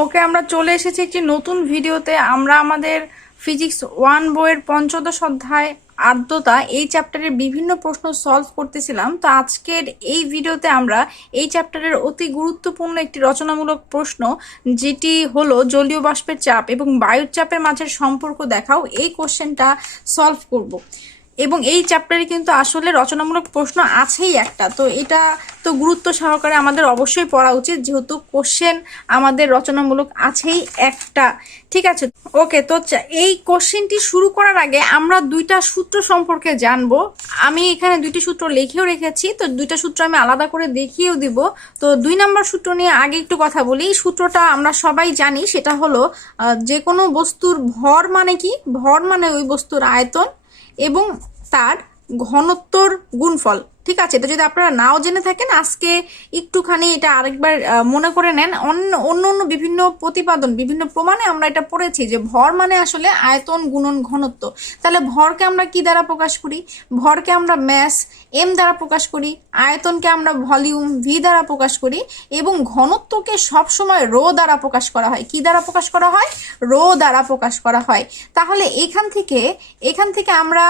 ওকে, আমরা চলে এসেছি একটি নতুন ভিডিওতে। আমরা আমাদের ফিজিক্স ওয়ান বইয়ের পঞ্চদশ অধ্যায় আর্দ্রতা এই চ্যাপ্টারের বিভিন্ন প্রশ্ন সলভ করতেছিলাম। তো আজকের এই ভিডিওতে আমরা এই চ্যাপ্টারের অতি গুরুত্বপূর্ণ একটি রচনামূলক প্রশ্ন, যেটি হলো জলীয় বাষ্পের চাপ এবং বায়ুর চাপের মাঝের সম্পর্ক দেখাও। এই কোশ্চেনটা সলভ করব। এবং এই চ্যাপ্টারে কিন্তু আসলে রচনামূলক প্রশ্ন আছেই একটা। তো এটা তো গুরুত্ব সহকারে আমাদের অবশ্যই পড়া উচিত, যেহেতু কোশ্চেন আমাদের রচনামূলক আছেই একটা। ঠিক আছে? ওকে তো এই কোশ্চেনটি শুরু করার আগে আমরা দুইটা সূত্র সম্পর্কে জানব। আমি এখানে দুইটি সূত্র লিখেও রেখেছি, তো দুইটা সূত্র আমি আলাদা করে দেখিয়েও দিব। তো দুই নাম্বার সূত্র নিয়ে আগে একটু কথা বলি। এই সূত্রটা আমরা সবাই জানি, সেটা হলো যে কোনো বস্তুর ভর মানে কি? ভর মানে ওই বস্তুর আয়তন। এবং তার ঘনত্বর গুণফল। ঠিক আছে? এটা যদি আপনারা নাও জেনে থাকেন, আজকে একটুখানি এটা আরেকবার মনে করে নেন। অন্য অন্য অন্য বিভিন্ন প্রতিপাদন, বিভিন্ন প্রমাণে আমরা এটা পড়েছি যে ভর মানে আসলে আয়তন গুণন ঘনত্ব। তাহলে ভরকে আমরা কি দ্বারা প্রকাশ করি? ভরকে আমরা ম্যাস এম দ্বারা প্রকাশ করি, আয়তনকে আমরা ভলিউম ভি দ্বারা প্রকাশ করি এবং ঘনত্বকে সবসময় রো দ্বারা প্রকাশ করা হয়। কি দ্বারা প্রকাশ করা হয়? রো দ্বারা প্রকাশ করা হয়। তাহলে এখান থেকে এখান থেকে আমরা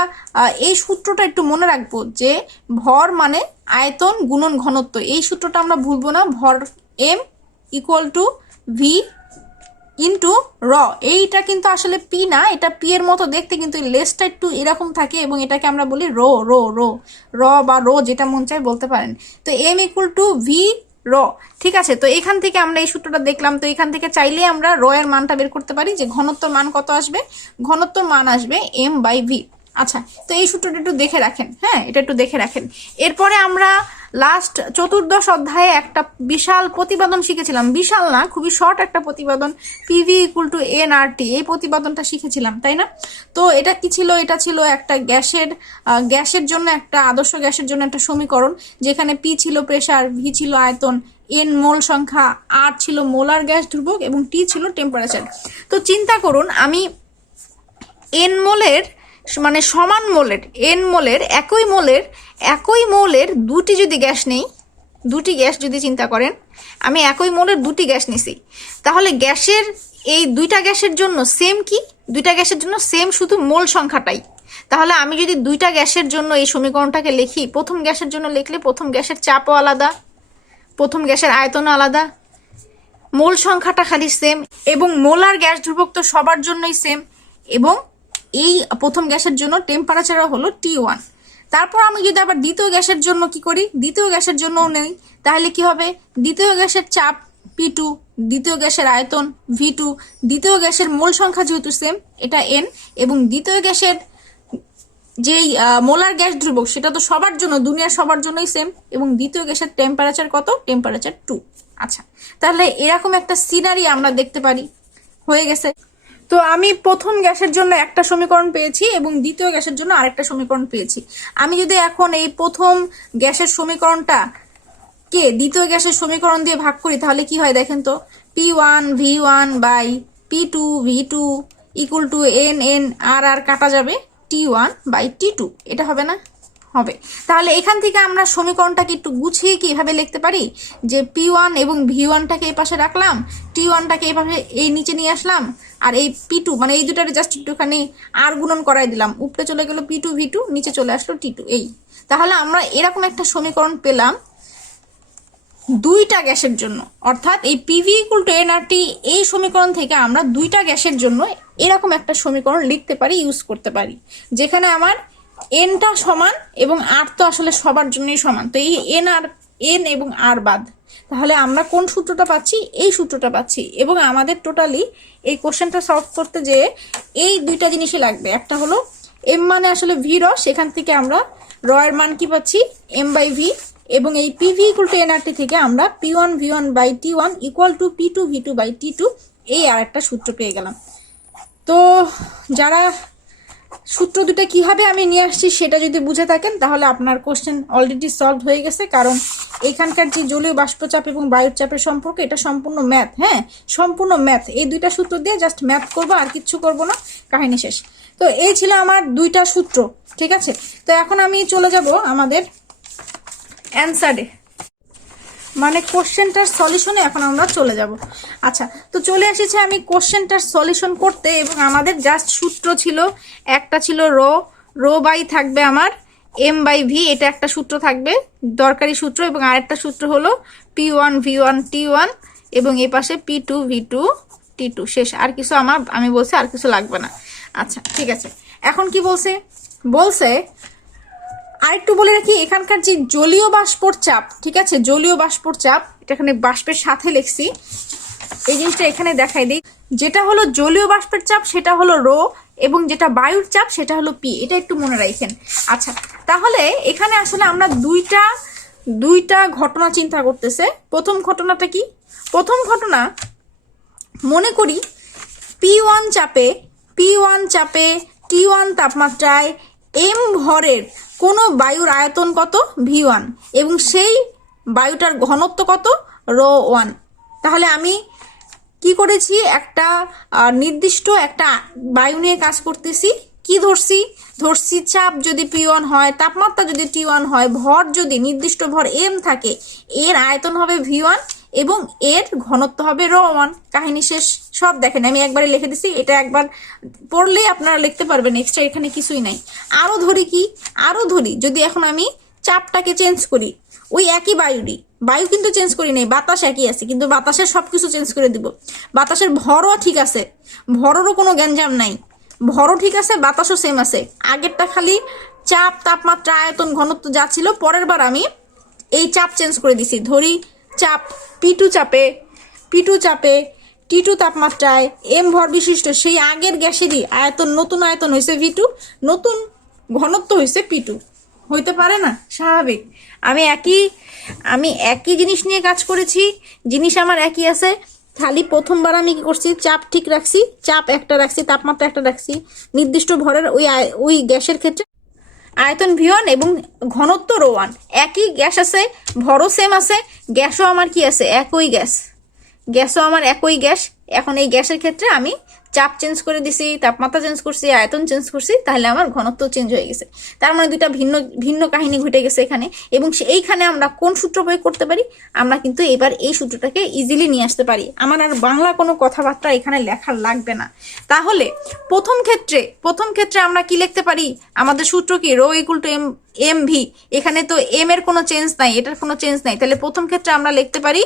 এই সূত্রটা একটু মনে রাখব যে ভর মানে আয়তন গুণন ঘনত্ব। এই সূত্রটা আমরা ভুলবো না। ভর M equal to V into rho এইটা কিন্তু আসলে পি না, এটা পি এর মতো দেখতে কিন্তু লেসটা একটু এরকম থাকে এবং এটাকে আমরা বলি রো রো রো র বা রো যেটা মন চায় বলতে পারেন। তো এম ইকুয়াল টু ভি র ঠিক আছে? তো এখান থেকে আমরা এই সূত্রটা দেখলাম। তো এখান থেকে চাইলে আমরা র এর মানটা বের করতে পারি যে ঘনত্বর মান কত আসবে? ঘনত্বর মান আসবে এম বাই ভি আচ্ছা তো এই সূত্রটা একটু দেখে রাখেন হ্যাঁ এটা একটু দেখে রাখেন। এরপরে আমরা লাস্ট চতুর্দশ অধ্যায়ে একটা বিশাল প্রতিবেদন শিখেছিলাম। বিশাল না, খুবই শর্ট একটা প্রতিবেদন PV equal to N R T এই প্রতিবেদনটা শিখেছিলাম, তাই না? তো এটা কি ছিল? এটা ছিল একটা গ্যাসের গ্যাসের জন্য একটা, আদর্শ গ্যাসের জন্য একটা সমীকরণ, যেখানে পি ছিল প্রেশার ভি ছিল আয়তন এন মোল সংখ্যা আর ছিল মোলার গ্যাস ধ্রুবক এবং টি ছিল টেম্পারেচার তো চিন্তা করুন, আমি এন মোলের মানে সমান মোলের এন মোলের, একই মোলের একই মোলের দুটি যদি গ্যাস নেই, দুটি গ্যাস যদি চিন্তা করেন, আমি একই মোলের দুটি গ্যাস নিছি। তাহলে গ্যাসের এই দুইটা গ্যাসের জন্য সেম কি? দুইটা গ্যাসের জন্য সেম শুধু মোল সংখ্যাটাই। তাহলে আমি যদি দুইটা গ্যাসের জন্য এই সমীকরণটাকে লিখি, প্রথম গ্যাসের জন্য লিখলে প্রথম গ্যাসের চাপও আলাদা, প্রথম গ্যাসের আয়তনও আলাদা। মোল সংখ্যাটা খালি সেম এবং মোলার গ্যাস ধ্রুবক তো সবার জন্যই সেম এবং এই প্রথম গ্যাসের জন্য টেম্পারেচারও হলো টি ওয়ান তারপর আমি যদি আবার দ্বিতীয় গ্যাসের জন্য কি করি? দ্বিতীয় গ্যাসের জন্যও নেই। তাহলে কি হবে? দ্বিতীয় গ্যাসের চাপ পি টু দ্বিতীয় গ্যাসের আয়তন ভি টু দ্বিতীয় গ্যাসের মোল সংখ্যা যেহেতু সেম এটা এন এবং দ্বিতীয় গ্যাসের যেই মোলার গ্যাস ধ্রুবক, সেটা তো সবার জন্য, দুনিয়ার সবার জন্যই সেম এবং দ্বিতীয় গ্যাসের টেম্পারেচার কত? টেম্পারেচার টু আচ্ছা তাহলে এরকম একটা সিনারি আমরা দেখতে পারি। হয়ে গেছে। তো আমি প্রথম গ্যাসের জন্য একটা সমীকরণ পেয়েছি এবং দ্বিতীয় গ্যাসের জন্য আরেকটা সমীকরণ পেয়েছি। আমি যদি এখন এই প্রথম গ্যাসের সমীকরণটা কে দ্বিতীয় গ্যাসের সমীকরণ দিয়ে ভাগ করি, তাহলে কি হয় দেখেন তো? P one V one by P two V two equal to N N R R কাটা যাবে T one by T two এটা হবে না? হবে। তাহলে এখান থেকে আমরা সমীকরণটাকে একটু গুছিয়ে কি এভাবে লিখতে পারি? যে পি ওয়ান এবং ভি ওয়ানটাকে এই পাশে রাখলাম টি ওয়ানটাকে এইভাবে এই নিচে নিয়ে আসলাম, আর এই পি টু মানে এই দুটারে জাস্ট একটুখানি আর গুণন করাই দিলাম। উপরে চলে গেল পি টু ভি টু নিচে চলে আসলো টি টু এই। তাহলে আমরা এরকম একটা সমীকরণ পেলাম দুইটা গ্যাসের জন্য। অর্থাৎ এই পিভি ইকুয়াল টু এনআরটি এই সমীকরণ থেকে আমরা দুইটা গ্যাসের জন্য এরকম একটা সমীকরণ লিখতে পারি ইউজ করতে পারি। যেখানে আমার এনটা সমান এবং আর তো আসলে সবার জন্যই সমান। তো এই এন আর এন এবং আর বাদ। তাহলে আমরা কোন সূত্রটা পাচ্ছি? এই সূত্রটা পাচ্ছি। এবং আমাদের টোটালি এই কোশ্চেনটা সলভ করতে যে এই দুইটা জিনিসই লাগবে। একটা হলো এম মানে আসলে ভি র, সেখান থেকে আমরা র এর মান কি পাচ্ছি? এম বাই ভি এবং এই পিভি ইকুয়াল টু এনআরটি থেকে আমরা P one V one by T one equal to P two V two by T two এই আর একটা সূত্র পেয়ে গেলাম। তো যারা সূত্র দুটো কীভাবে আমি নিয়ে আসছি সেটা যদি বুঝে থাকেন, তাহলে আপনার কোশ্চেন অলরেডি সলভ হয়ে গেছে। কারণ এখানকার যে জলীয় বাষ্পচাপ এবং বায়ুর চাপের সম্পর্ক, এটা সম্পূর্ণ ম্যাথ হ্যাঁ? সম্পূর্ণ ম্যাথ এই দুইটা সূত্র দিয়ে জাস্ট ম্যাথ করব, আর কিচ্ছু করব না। কাহিনী শেষ। তো এই ছিল আমার দুইটা সূত্র, ঠিক আছে? তো এখন আমি চলে যাব আমাদের অ্যান্সারে মানে কোশ্চেনটার সলিউশনে এখন আমরা চলে যাব। আচ্ছা তো চলে এসেছে আমি কোশ্চেনটার সলিউশন করতে এবং আমাদের জাস্ট সূত্র ছিল, একটা ছিল রো রো বাই থাকবে আমার এম বাই ভি এটা একটা সূত্র থাকবে, দরকারি সূত্র এবং আরেকটা সূত্র হলো P one V one T one এবং এই পাশে P two V two T two শেষ। আর কিছু আমার, আমি বলছি, আর কিছু লাগবে না। আচ্ছা ঠিক আছে। এখন কি বলছে? বলছে আরেকটু বলে রাখি, এখানকার যে জলীয় বাষ্পর চাপ, ঠিক আছে? জলীয় বাষ্পর চাপ, এটা এখানে বাষ্পের সাথে লিখছি। এই জিনিসটা এখানে দেখাই দিই। যেটা হলো জলীয় বাষ্পের চাপ, সেটা হলো রো, এবং যেটা বায়ুর চাপ, সেটা হলো পি। এটা একটু মনে রাখেন। আচ্ছা তাহলে এখানে আসলে আমরা দুইটা দুইটা ঘটনা চিন্তা করতেছে। প্রথম ঘটনাটা কি? প্রথম ঘটনা, মনে করি পি ওয়ান চাপে, পি ওয়ান চাপে টি ওয়ান তাপমাত্রায় এম ভরের কোনো বায়ুর আয়তন কত? V one. এবং সেই বায়ুটার ঘনত্ব কত? Rho one. তাহলে আমি কি করেছি? একটা নির্দিষ্ট একটা বায়ু নিয়ে কাজ করতেছি। কি ধরছি? ধরছি চাপ যদি পি ওয়ান হয়, তাপমাত্রা যদি টি ওয়ান হয়, ভর যদি নির্দিষ্ট ভর এম থাকে, এর আয়তন হবে ভি ওয়ান। এবং এর ঘনত্ব হবে রো ওয়ান। কাহিনী শেষ, সব দেখেন। আমি একবারে লিখে দিছি, এটা একবার পড়লেই আপনারা লিখতে পারবেন এক্সট্রা এখানে কিছুই নাই। আরও ধরি কি? আরও ধরি, যদি এখন আমি চাপটাকে চেঞ্জ করি, ওই একই বায়ুরই। বায়ু কিন্তু চেঞ্জ করি নাই, বাতাস একই আছে, কিন্তু বাতাসের সব কিছু চেঞ্জ করে দিব। বাতাসের ভরও ঠিক আছে, ভরেরও কোনো গ্যাঞ্জাম নাই। ভরও ঠিক আছে, বাতাসও সেম আছে। আগেরটা খালি চাপ, তাপমাত্রা, আয়তন, ঘনত্ব যা ছিল, পরের বার আমি এই চাপ চেঞ্জ করে দিছি। ধরি চাপ পি টু চাপে পি টু চাপে টি টু তাপমাত্রায় এম ভর বিশিষ্ট সেই আগের গ্যাসেরই আয়তন, নতুন আয়তন হয়েছে ভি টু নতুন ঘনত্ব হয়েছে পি টু হইতে পারে না? স্বাভাবিক। আমি একই আমি একই জিনিস নিয়ে কাজ করেছি, জিনিস আমার একই আছে, খালি প্রথমবার আমি কি করছি, চাপ ঠিক রাখছি, চাপ একটা রাখছি, তাপমাত্রা একটা রাখছি, নির্দিষ্ট ভরের ওই ওই গ্যাসের ক্ষেত্রে আয়তন ভিওয়ান এবং ঘনত্ব রো ওয়ান একই গ্যাস আছে, ভরও সেম আছে, গ্যাসও আমার কি আছে? একই গ্যাস। গ্যাসও আমার একই গ্যাস। এখন এই গ্যাসের ক্ষেত্রে আমি চাপ চেঞ্জ করে দিছি, তাপমাত্রা চেঞ্জ করছি, আয়তন চেঞ্জ করছি, তাহলে আমার ঘনত্ব চেঞ্জ হয়ে গেছে। তার মানে দুইটা ভিন্ন ভিন্ন কাহিনী ঘটে গেছে এখানে। এবং এইখানে আমরা কোন সূত্র প্রয়োগ করতে পারি? আমরা কিন্তু এবার এই সূত্রটাকে ইজিলি নিয়ে আসতে পারি। আমার আর বাংলা কোনো কথাবার্তা এখানে লেখা লাগবে না। তাহলে প্রথম ক্ষেত্রে প্রথম ক্ষেত্রে আমরা কি লিখতে পারি? আমাদের সূত্র কি? Rho equal to M M V এখানে তো এম এর কোনো চেঞ্জ নাই, এটার কোনো চেঞ্জ নাই। তাহলে প্রথম ক্ষেত্রে আমরা লিখতে পারি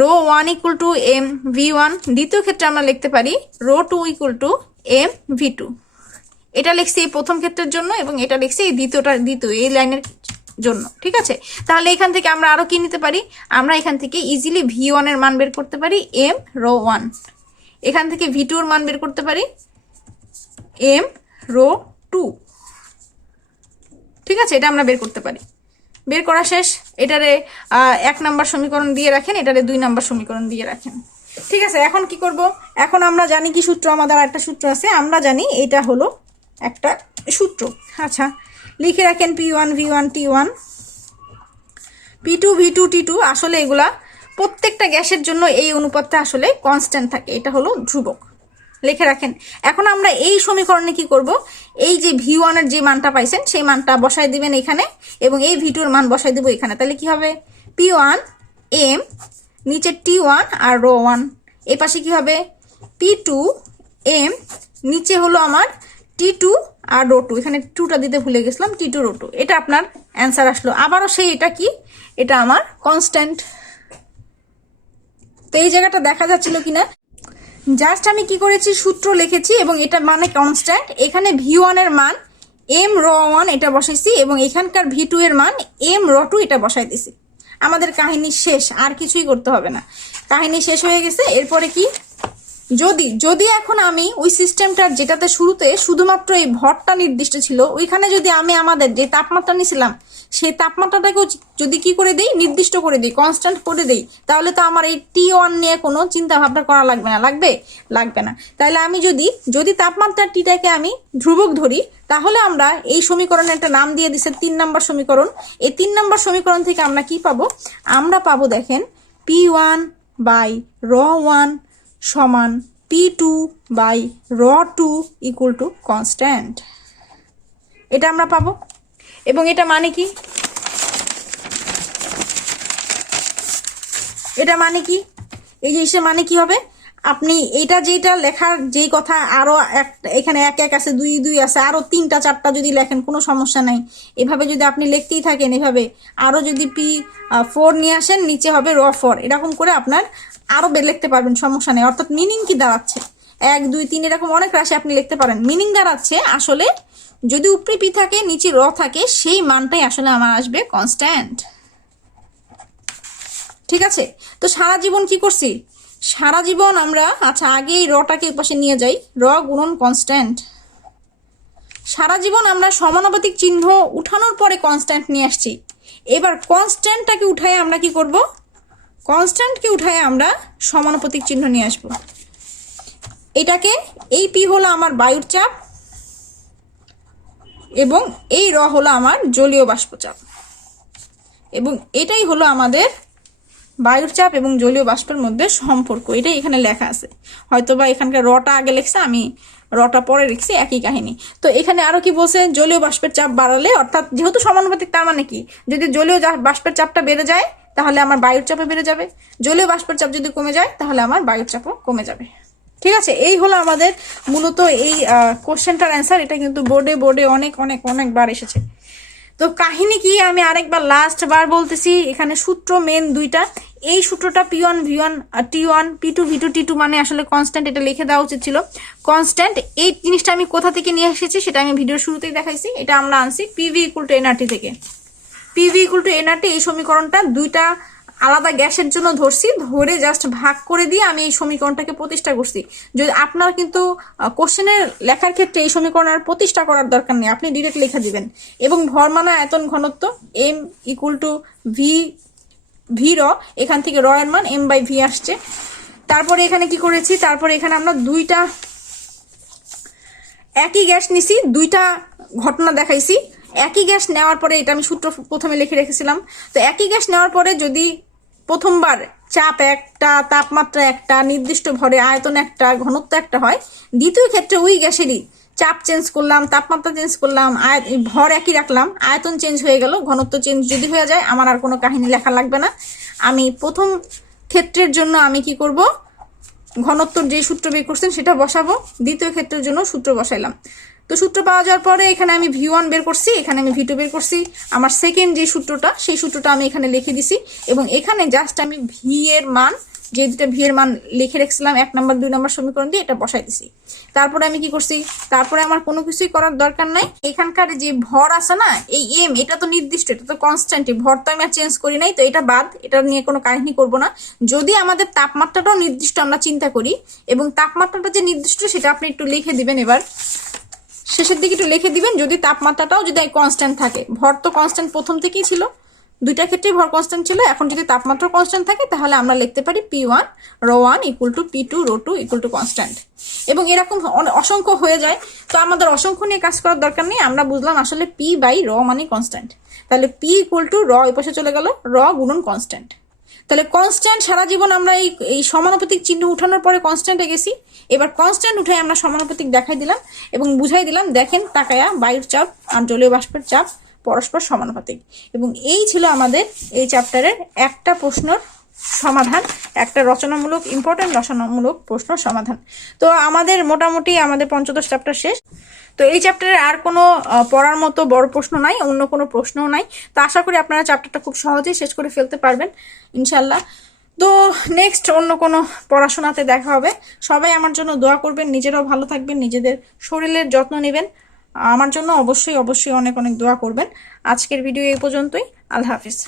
rho one equal to M V one দ্বিতীয় ক্ষেত্রে আমরা লিখতে পারি rho two equal to M V two এটা লিখছি এই প্রথম ক্ষেত্রের জন্য এবং এটা লিখছি এই দ্বিতীয়টা, দ্বিতীয়, এই লাইনের জন্য, ঠিক আছে? তাহলে এখান থেকে আমরা আরও কি নিতে পারি? আমরা এখান থেকে ইজিলি ভি ওয়ানের মান বের করতে পারি এম রো ওয়ান এখান থেকে ভি টুর মান বের করতে পারি এম রো টু ঠিক আছে? এটা আমরা বের করতে পারি। বের করা শেষ। এটারে এক নাম্বার সমীকরণ দিয়ে রাখেন, এটারে দুই নাম্বার সমীকরণ দিয়ে রাখেন। ঠিক আছে, এখন কি করব? এখন আমরা জানি কি সূত্র আমাদের একটা সূত্র আছে, আমরা জানি এটা হলো একটা সূত্র। আচ্ছা লিখে রাখেন P one V one T one P two V two T two আসলে এগুলা প্রত্যেকটা গ্যাসের জন্য এই অনুপাতটা আসলে কনস্ট্যান্ট থাকে, এটা হলো ধ্রুবক। লিখে রাখেন। এখন আমরা এই সমীকরণে কি করব? এই যে ভি ওয়ানের যে মানটা পাইছেন, সেই মানটা বসাই দিবেন এখানে এবং এই ভি টুর মান বসাই দেবো এখানে। তাহলে কি হবে? পি ওয়ান এম নিচে T one R row one এ পাশে কি হবে? পি টু এম নিচে হলো আমার T two R row two এখানে টুটা দিতে ভুলে গেছিলাম টি টু রো টু এটা আপনার অ্যান্সার আসলো। আবারও সেই এটা কি? এটা আমার কনস্ট্যান্ট তো এই জায়গাটা দেখা যাচ্ছিল কিনা? জাস্ট আমি কি করেছি? সূত্র লিখেছি এবং এটা মানে কনস্ট্যান্ট এখানে ভি ওয়ানের মান এম র ওয়ান এটা বসাইছি এবং এখানকার ভি টু এর মান এম র টু এটা বসাই দিছি। আমাদের কাহিনী শেষ, আর কিছুই করতে হবে না। কাহিনী শেষ হয়ে গেছে, এরপরে কি? যদি যদি এখন আমি ওই সিস্টেমটার যেটাতে শুরুতে শুধুমাত্র এই ভরটা নির্দিষ্ট ছিল, ওইখানে যদি আমি আমাদের যে তাপমাত্রা নিয়েছিলাম সেই তাপমাত্রাটাকেও যদি কি করে দিই, নির্দিষ্ট করে দিই কনস্ট্যান্ট করে দিই, তাহলে তো আমার এই টি ওয়ান নিয়ে কোনো চিন্তা ভাবনা করা লাগবে না। লাগবে? লাগবে না। তাহলে আমি যদি যদি তাপমাত্রার টিটাকে আমি ধ্রুবক ধরি, তাহলে আমরা এই সমীকরণে একটা নাম দিয়ে দিছে, তিন নম্বর সমীকরণ। এই তিন নম্বর সমীকরণ থেকে আমরা কি পাবো? আমরা পাবো দেখেন P one by rho one সমান P two by rho two equal to constant এটা আমরা পাবো। এবং এটা মানে কি? এটা মানে কি? এই জিনিসটা মানে কি হবে? আপনি এটা যেটা লেখার যেই কথা আরও এক এখানে এক এক আছে, দুই দুই আছে, আরও তিনটা চারটা যদি লেখেন, কোনো সমস্যা নাই। এভাবে যদি আপনি লিখতেই থাকেন এভাবে, আরও যদি পি ফোর নিয়ে আসেন, নিচে হবে র ফোর এরকম করে আপনার আরও বের লিখতে পারবেন, সমস্যা নেই। অর্থাৎ মিনিং কি দাঁড়াচ্ছে? এক, দুই, তিন, এরকম অনেক রাশি আপনি লিখতে পারেন। মিনিং দাঁড়াচ্ছে আসলে যদি উপরে পি থাকে, নিচে র থাকে, সেই মানটাই আসলে আমার আসবে কনস্ট্যান্ট ঠিক আছে? তো সারা জীবন কি করছি? সারা জীবন আমরা আচ্ছা আগে এই রটাকে পাশে নিয়ে যাই। র গুণন কনস্ট্যান্ট সারা জীবন আমরা সমানুপাতিক চিহ্ন উঠানোর পরে কনস্ট্যান্ট নিয়ে আসছি। এবার কনস্ট্যান্টটাকে উঠায় আমরা কি করব? কনস্ট্যান্টকে উঠায় আমরা সমানুপাতিক চিহ্ন নিয়ে আসব। এটাকে, এই পি হলো আমার বায়ুর চাপ এবং এই র হলো আমার জলীয় বাষ্পচাপ। এবং এটাই হলো আমাদের বায়ুর চাপ এবং জলীয় বাষ্পের মধ্যে সম্পর্ক। এটাই এখানে লেখা আছে। হয়তো বা এখানকার রটা আগে লেখছে, আমি রটা পরে লিখছি, একই কাহিনী। তো এখানে আরও কি বলছে? জলীয় বাষ্পের চাপ বাড়ালে, অর্থাৎ যেহেতু সমানুপাতিক, তার মানে কি? যদি জলীয় বাষ্পের চাপটা বেড়ে যায়, তাহলে আমার বায়ুর চাপও বেড়ে যাবে। জলীয় বাষ্পের চাপ যদি কমে যায়, তাহলে আমার বায়ুর চাপও কমে যাবে। ঠিক আছে? এই হলো আমাদের মূলত এই কোশ্চেনটার অ্যান্সার এটা কিন্তু বোর্ডে বোর্ডে অনেক অনেক, অনেকবার এসেছে। তো কাহিনী কি? আমি আরেকবার লাস্ট বার বলতেছি, এখানে সূত্র মেন দুইটা। এই সূত্রটা P one V one T one P two V two T two মানে আসলে কনস্ট্যান্ট এটা লিখে দেওয়া উচিত ছিল। কনস্ট্যান্ট এই জিনিসটা আমি কোথা থেকে নিয়ে এসেছি সেটা আমি ভিডিওর শুরুতেই দেখাইছি। এটা আমরা আনছি পিভি ইকুয়াল টু এনআরটি থেকে। পিভি ইকুয়াল টু এনআরটি এই সমীকরণটা দুইটা আলাদা গ্যাসের জন্য ধরছি, ধরে জাস্ট ভাগ করে দিয়ে আমি এই সমীকরণটাকে প্রতিষ্ঠা করছি। যদি আপনার কিন্তু কোশ্চেনের লেখার ক্ষেত্রে এই সমীকরণ আর প্রতিষ্ঠা করার দরকার নেই, আপনি ডিরেক্ট লিখে দিবেন। এবং ভরমানা আয়তন ঘনত্ব M equal to V V rho, এখান থেকে র এর মান এম বাই ভি আসছে। তারপরে এখানে কি করেছি? তারপরে এখানে আমরা দুইটা, একই গ্যাস নিছি, দুইটা ঘটনা দেখাইছি। একই গ্যাস নেওয়ার পরে, এটা আমি সূত্র প্রথমে লিখে রেখেছিলাম। তো একই গ্যাস নেওয়ার পরে যদি প্রথমবার চাপ একটা, তাপমাত্রা একটা, নির্দিষ্ট ভরে আয়তন একটা, ঘনত্ব একটা হয়। দ্বিতীয় ক্ষেত্রে ওই গ্যাসেরই চাপ চেঞ্জ করলাম, তাপমাত্রা চেঞ্জ করলাম, আয়- ভর একই রাখলাম, আয়তন চেঞ্জ হয়ে গেল, ঘনত্ব চেঞ্জ যদি হয়ে যায়, আমার আর কোনো কাহিনী লেখা লাগবে না। আমি প্রথম ক্ষেত্রের জন্য আমি কি করব? ঘনত্বর যে সূত্র বের করছেন সেটা বসাবো। দ্বিতীয় ক্ষেত্রের জন্য সূত্র বসাইলাম। তো সূত্র পাওয়া যাওয়ার পরে এখানে আমি ভি ওয়ান বের করছি, এখানে আমি ভি টু বের করছি। আমার সেকেন্ড যে সূত্রটা, সেই সূত্রটা আমি এখানে লিখে দিছি এবং এখানে জাস্ট আমি ভি এর মান, যে দুটা ভি এর মান লিখে রেখেছিলাম, এক নম্বর, দুই নম্বর সমীকরণ দিয়ে এটা বসাই দিছি। তারপরে আমি কি করছি? তারপরে আমার কোনো কিছুই করার দরকার নাই। এখানকার যে ভর আছে না, এই এম এটা তো নির্দিষ্ট, এটা তো কনস্ট্যান্টই ভর তো আমি আর চেঞ্জ করি নাই, তো এটা বাদ, এটা নিয়ে কোনো কাহিনী করব না। যদি আমাদের তাপমাত্রাটাও নির্দিষ্ট আমরা চিন্তা করি, এবং তাপমাত্রাটা যে নির্দিষ্ট, সেটা আপনি একটু লিখে দিবেন এবার। শেষের দিকে একটু লিখে দিবেন, যদি তাপমাত্রাটাও যদি কনস্ট্যান্ট থাকে। ভর তো কনস্ট্যান্ট প্রথম থেকেই ছিল। দুইটা ক্ষেত্রেই ভর কনস্ট্যান্ট ছিল। এখন যদি তাপমাত্রা কনস্ট্যান্ট থাকে, তাহলে আমরা লিখতে পারি P one rho one equal to P two rho two equal to constant এবং এরকম অসংখ্য হয়ে যায়। তো আমাদের অসংখ্য নিয়ে কাজ করার দরকার নেই। আমরা বুঝলাম আসলে পি বাই র মানে কনস্ট্যান্ট তাহলে পি ইকুয়াল টু র এই পাশে চলে গেল, র গুণন কনস্ট্যান্ট তাহলে কনস্ট্যান্ট সারা জীবন আমরা এই এই সমানুপাতিক চিহ্ন উঠানোর পরে কনস্ট্যান্টে গেছি। এবার কনস্ট্যান্ট উঠে আমরা সমানুপাতিক দেখাই দিলাম এবং বুঝাই দিলাম, দেখেন তাকায়া বায়ুর চাপ আর জলীয় বাষ্পের চাপ, পরস্পর সমানুপাতিক। এবং এই ছিল আমাদের এই চ্যাপ্টারের একটা প্রশ্নর সমাধান, একটা রচনামূলক ইম্পর্টেন্ট রচনামূলক প্রশ্ন সমাধান। তো আমাদের মোটামুটি আমাদের পঞ্চদশ চ্যাপ্টার শেষ। তো এই চ্যাপ্টারে আর কোনো পড়ার মতো বড় প্রশ্ন নাই, অন্য কোনো প্রশ্নও নাই। তো আশা করি আপনারা চ্যাপ্টারটা খুব সহজেই শেষ করে ফেলতে পারবেন ইনশাল্লাহ তো নেক্সট অন্য কোনো পড়াশোনাতে দেখা হবে। সবাই আমার জন্য দোয়া করবেন, নিজেরাও ভালো থাকবেন, নিজেদের শরীরের যত্ন নেবেন। আমার জন্য অবশ্যই অবশ্যই অনেক অনেক দোয়া করবেন। আজকের ভিডিও এই পর্যন্তই। আল্লাহ হাফিজ।